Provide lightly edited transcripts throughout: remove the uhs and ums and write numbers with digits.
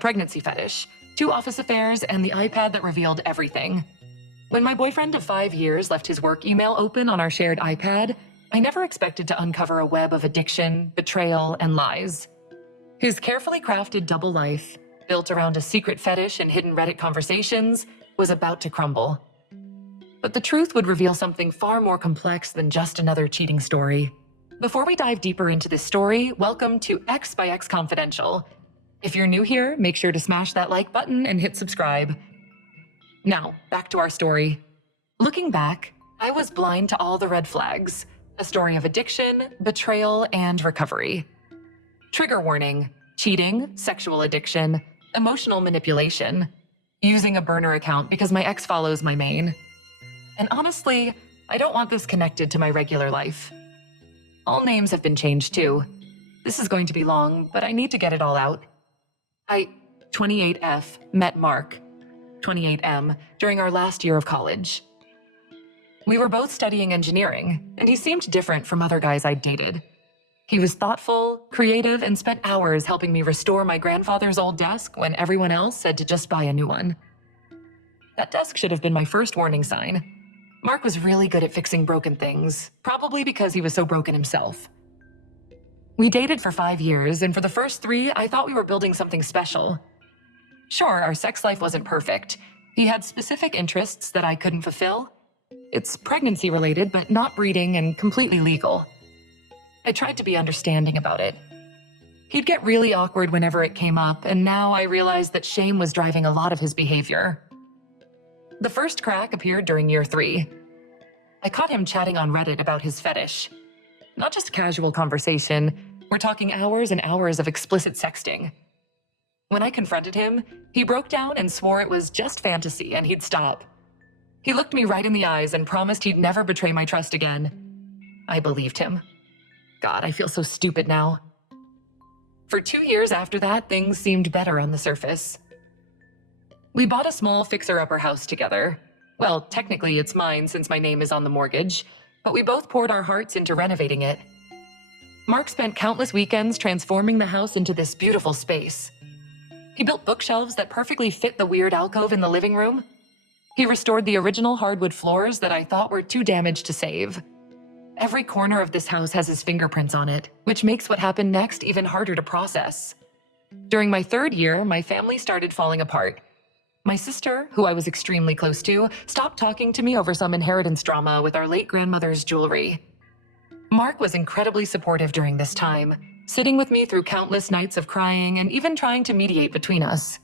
pregnancy fetish, 2 office affairs, and the iPad that revealed everything. When my boyfriend of 5 years left his work email open on our shared iPad, I never expected to uncover a web of addiction, betrayal, and lies. His carefully crafted double life, built around a secret fetish and hidden Reddit conversations, was about to crumble. But the truth would reveal something far more complex than just another cheating story. Before we dive deeper into this story, welcome to X by X Confidential. If you're new here, make sure to smash that like button and hit subscribe. Now, back to our story. Looking back, I was blind to all the red flags. A story of addiction, betrayal, and recovery. Trigger warning: cheating, sexual addiction, emotional manipulation, using a burner account because my ex follows my main. And honestly, I don't want this connected to my regular life. All names have been changed too. This is going to be long, but I need to get it all out. 28F, met Mark, 28M, during our last year of college. We were both studying engineering, and he seemed different from other guys I'd dated. He was thoughtful, creative, and spent hours helping me restore my grandfather's old desk when everyone else said to just buy a new one. That desk should have been my first warning sign. Mark was really good at fixing broken things, probably because he was so broken himself. We dated for 5 years, and for the first 3, I thought we were building something special. Sure, our sex life wasn't perfect. He had specific interests that I couldn't fulfill. It's pregnancy-related, but not breeding and completely legal. I tried to be understanding about it. He'd get really awkward whenever it came up, and now I realized that shame was driving a lot of his behavior. The first crack appeared during year 3. I caught him chatting on Reddit about his fetish. Not just casual conversation, we're talking hours and hours of explicit sexting. When I confronted him, he broke down and swore it was just fantasy and he'd stop. He looked me right in the eyes and promised he'd never betray my trust again. I believed him. God, I feel so stupid now. For 2 years after that, things seemed better on the surface. We bought a small fixer-upper house together. Well, technically it's mine since my name is on the mortgage, but we both poured our hearts into renovating it. Mark spent countless weekends transforming the house into this beautiful space. He built bookshelves that perfectly fit the weird alcove in the living room. He restored the original hardwood floors that I thought were too damaged to save. Every corner of this house has his fingerprints on it, which makes what happened next even harder to process. During my 3rd year, my family started falling apart. My sister, who I was extremely close to, stopped talking to me over some inheritance drama with our late grandmother's jewelry. Mark was incredibly supportive during this time, sitting with me through countless nights of crying and even trying to mediate between us.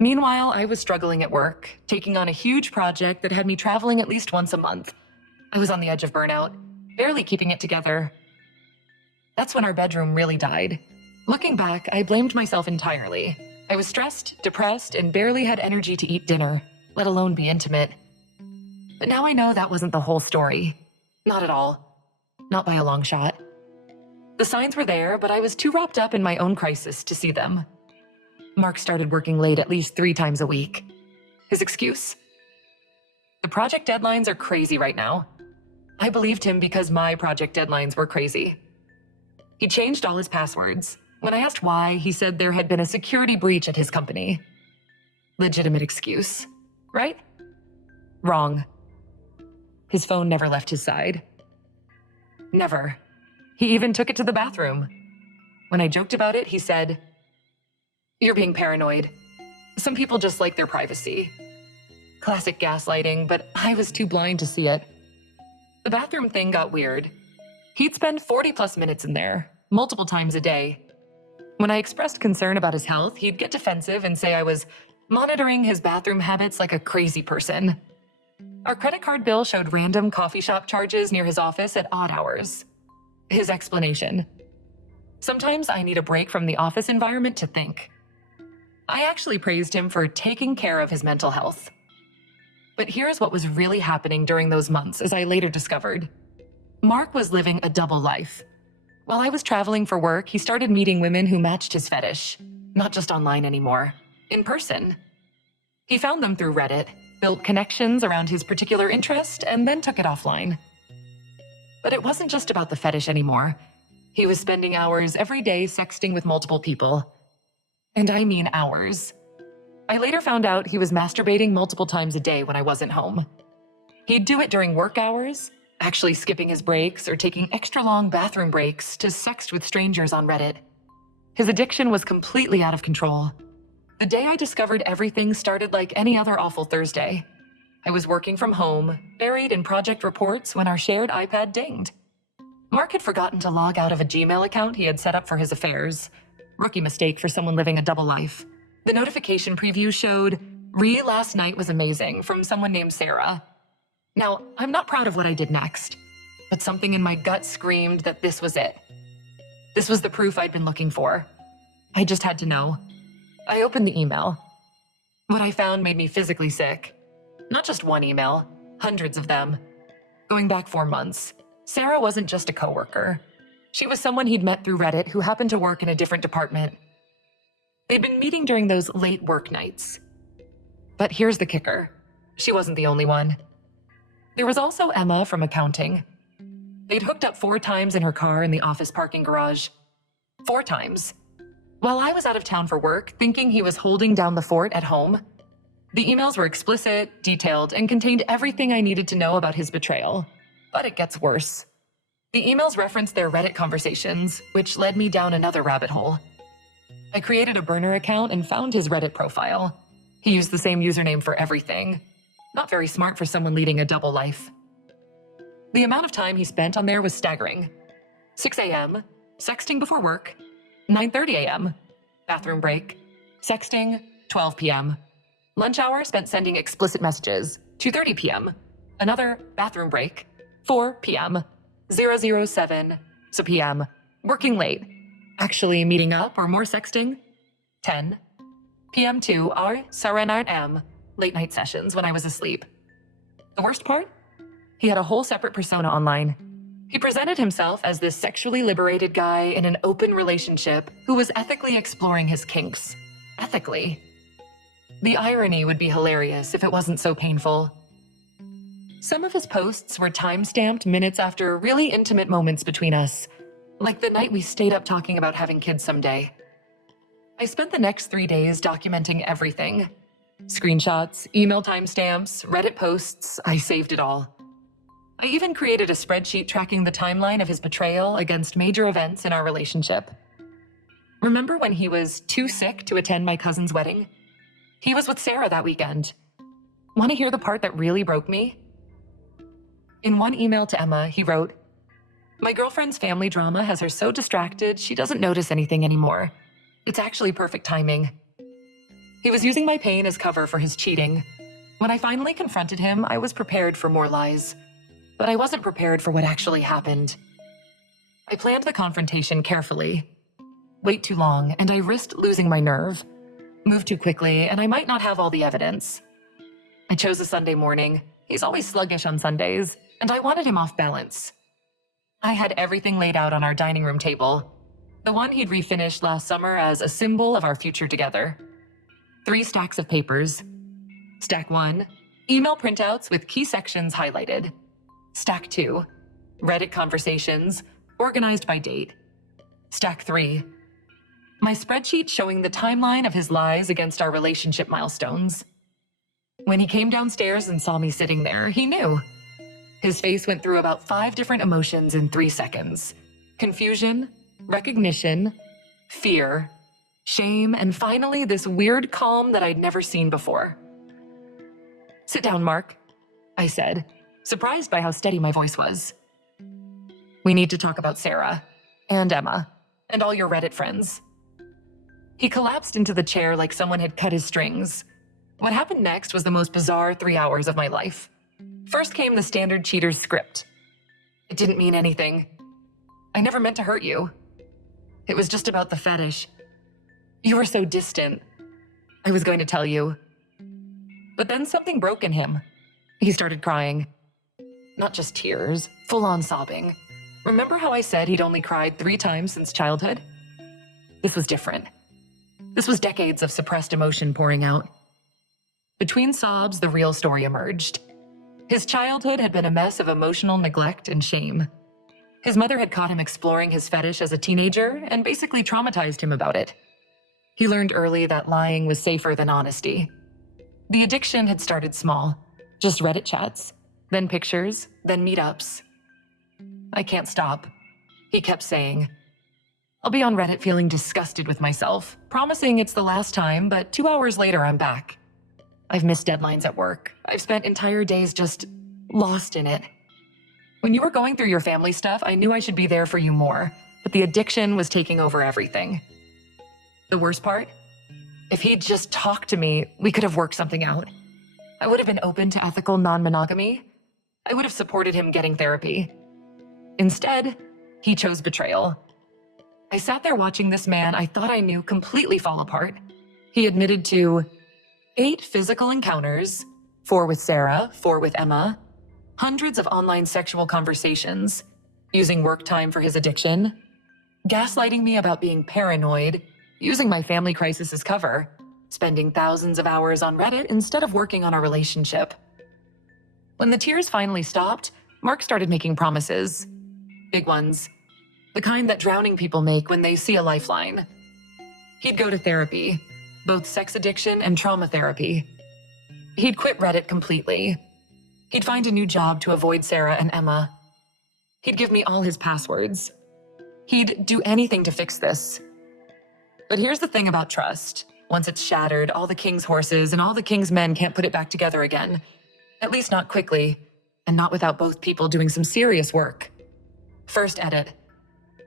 Meanwhile, I was struggling at work, taking on a huge project that had me traveling at least once a month. I was on the edge of burnout, barely keeping it together. That's when our bedroom really died. Looking back, I blamed myself entirely. I was stressed, depressed, and barely had energy to eat dinner, let alone be intimate. But now I know that wasn't the whole story. Not at all. Not by a long shot. The signs were there, but I was too wrapped up in my own crisis to see them. Mark started working late at least 3 times a week. His excuse? The project deadlines are crazy right now. I believed him because my project deadlines were crazy. He changed all his passwords. When I asked why, he said there had been a security breach at his company. Legitimate excuse, right? Wrong. His phone never left his side. Never. He even took it to the bathroom. When I joked about it, he said, "You're being paranoid. Some people just like their privacy." Classic gaslighting, but I was too blind to see it. The bathroom thing got weird. He'd spend 40+ minutes in there, multiple times a day. When I expressed concern about his health, he'd get defensive and say I was monitoring his bathroom habits like a crazy person. Our credit card bill showed random coffee shop charges near his office at odd hours. His explanation: "Sometimes I need a break from the office environment to think." I actually praised him for taking care of his mental health. But here's what was really happening during those months, as I later discovered. Mark was living a double life. While I was traveling for work, he started meeting women who matched his fetish, not just online anymore, in person. He found them through Reddit, built connections around his particular interest, and then took it offline. But it wasn't just about the fetish anymore. He was spending hours every day sexting with multiple people. And I mean hours. I later found out he was masturbating multiple times a day when I wasn't home. He'd do it during work hours, actually skipping his breaks or taking extra long bathroom breaks to sext with strangers on Reddit. His addiction was completely out of control. The day I discovered everything started like any other awful Thursday. I was working from home, buried in project reports when our shared iPad dinged. Mark had forgotten to log out of a Gmail account he had set up for his affairs. Rookie mistake for someone living a double life. The notification preview showed, "Re last night was amazing," from someone named Sarah. Now, I'm not proud of what I did next, but something in my gut screamed that this was it. This was the proof I'd been looking for. I just had to know. I opened the email. What I found made me physically sick. Not just one email, hundreds of them. Going back 4 months, Sarah wasn't just a coworker. She was someone he'd met through Reddit who happened to work in a different department. They'd been meeting during those late work nights. But here's the kicker. She wasn't the only one. There was also Emma from accounting. They'd hooked up 4 times in her car in the office parking garage. 4 times. While I was out of town for work, thinking he was holding down the fort at home, the emails were explicit, detailed, and contained everything I needed to know about his betrayal. But it gets worse. The emails referenced their Reddit conversations, which led me down another rabbit hole. I created a burner account and found his Reddit profile. He used the same username for everything. Not very smart for someone leading a double life. The amount of time he spent on there was staggering. 6 a.m., sexting before work. 9:30 a.m., bathroom break. Sexting, 12 p.m. Lunch hour spent sending explicit messages. 2:30 p.m. Another bathroom break. 4 p.m. 007 p.m. Working late. Actually meeting up or more sexting. 10 p.m. to our Sarenart M. Late night sessions when I was asleep. The worst part? He had a whole separate persona online. He presented himself as this sexually liberated guy in an open relationship who was ethically exploring his kinks. Ethically. The irony would be hilarious if it wasn't so painful. Some of his posts were time-stamped minutes after really intimate moments between us, like the night we stayed up talking about having kids someday. I spent the next 3 days documenting everything. Screenshots, email timestamps, Reddit posts, I saved it all. I even created a spreadsheet tracking the timeline of his betrayal against major events in our relationship. Remember when he was too sick to attend my cousin's wedding? He was with Sarah that weekend. Want to hear the part that really broke me? In one email to Emma, he wrote, "My girlfriend's family drama has her so distracted she doesn't notice anything anymore. It's actually perfect timing." He was using my pain as cover for his cheating. When I finally confronted him, I was prepared for more lies. But I wasn't prepared for what actually happened. I planned the confrontation carefully. Wait too long, and I risked losing my nerve. Move too quickly, and I might not have all the evidence. I chose a Sunday morning. He's always sluggish on Sundays, and I wanted him off balance. I had everything laid out on our dining room table. The one he'd refinished last summer as a symbol of our future together. 3 stacks of papers. Stack 1, email printouts with key sections highlighted. Stack 2, Reddit conversations, organized by date. Stack 3, my spreadsheet showing the timeline of his lies against our relationship milestones. When he came downstairs and saw me sitting there, he knew. His face went through about 5 different emotions in 3 seconds. Confusion, recognition, fear, shame, and finally this weird calm that I'd never seen before. "Sit down, Mark," I said, surprised by how steady my voice was. "We need to talk about Sarah, and Emma, and all your Reddit friends." He collapsed into the chair like someone had cut his strings. What happened next was the most bizarre 3 hours of my life. First came the standard cheater's script. It didn't mean anything. I never meant to hurt you. It was just about the fetish. You were so distant. I was going to tell you. But then something broke in him. He started crying. Not just tears, full-on sobbing. Remember how I said he'd only cried 3 times since childhood? This was different. This was decades of suppressed emotion pouring out. Between sobs, the real story emerged. His childhood had been a mess of emotional neglect and shame. His mother had caught him exploring his fetish as a teenager and basically traumatized him about it. He learned early that lying was safer than honesty. The addiction had started small, just Reddit chats, then pictures, then meetups. "I can't stop," he kept saying. I'll be on Reddit feeling disgusted with myself, promising it's the last time, but 2 hours later I'm back. I've missed deadlines at work. I've spent entire days just lost in it. When you were going through your family stuff, I knew I should be there for you more, but the addiction was taking over everything. The worst part? If he'd just talked to me, we could have worked something out. I would have been open to ethical non-monogamy. I would have supported him getting therapy. Instead, he chose betrayal. I sat there watching this man I thought I knew completely fall apart. He admitted to 8 physical encounters, 4 with Sarah, 4 with Emma, hundreds of online sexual conversations, using work time for his addiction, gaslighting me about being paranoid, using my family crisis as cover, spending thousands of hours on Reddit instead of working on our relationship. When the tears finally stopped, Mark started making promises. Big ones. The kind that drowning people make when they see a lifeline. He'd go to therapy, both sex addiction and trauma therapy. He'd quit Reddit completely. He'd find a new job to avoid Sarah and Emma. He'd give me all his passwords. He'd do anything to fix this. But here's the thing about trust. Once it's shattered, all the king's horses and all the king's men can't put it back together again. At least not quickly, and not without both people doing some serious work. First edit.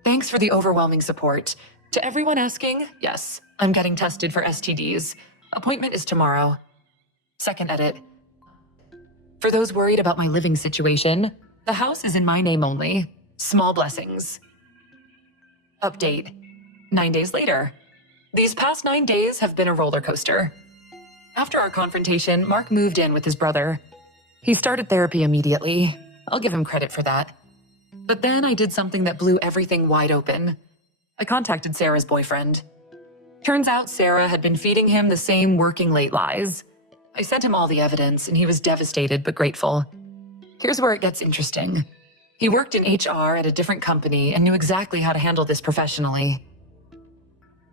Thanks for the overwhelming support. To everyone asking, yes, I'm getting tested for STDs. Appointment is tomorrow. Second edit. For those worried about my living situation, the house is in my name only. Small blessings. Update. 9 days later. These past 9 days have been a roller coaster. After our confrontation, Mark moved in with his brother. He started therapy immediately. I'll give him credit for that. But then I did something that blew everything wide open. I contacted Sarah's boyfriend. Turns out Sarah had been feeding him the same working late lies. I sent him all the evidence, and he was devastated but grateful. Here's where it gets interesting. He worked in HR at a different company and knew exactly how to handle this professionally.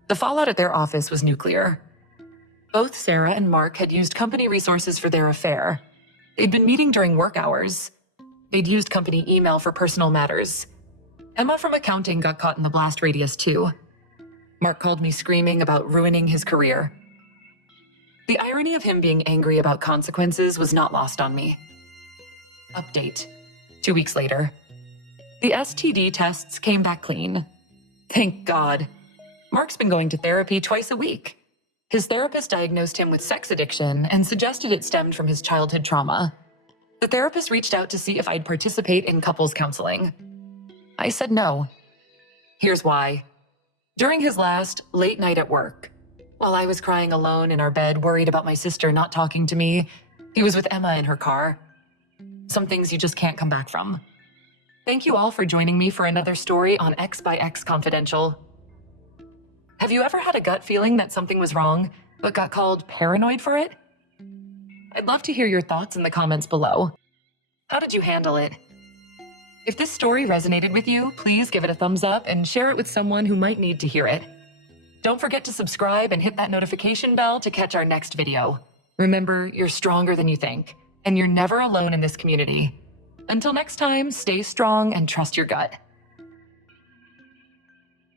The fallout at their office was nuclear. Both Sarah and Mark had used company resources for their affair. They'd been meeting during work hours. They'd used company email for personal matters. Emma from accounting got caught in the blast radius too. Mark called me screaming about ruining his career. The irony of him being angry about consequences was not lost on me. Update. 2 weeks later. The STD tests came back clean. Thank God. Mark's been going to therapy twice a week. His therapist diagnosed him with sex addiction and suggested it stemmed from his childhood trauma. The therapist reached out to see if I'd participate in couples counseling. I said no. Here's why. During his last late night at work, while I was crying alone in our bed, worried about my sister not talking to me, he was with Emma in her car. Some things you just can't come back from. Thank you all for joining me for another story on X by X Confidential. Have you ever had a gut feeling that something was wrong, but got called paranoid for it? I'd love to hear your thoughts in the comments below. How did you handle it? If this story resonated with you, please give it a thumbs up and share it with someone who might need to hear it. Don't forget to subscribe and hit that notification bell to catch our next video. Remember, you're stronger than you think, and you're never alone in this community. Until next time, stay strong and trust your gut.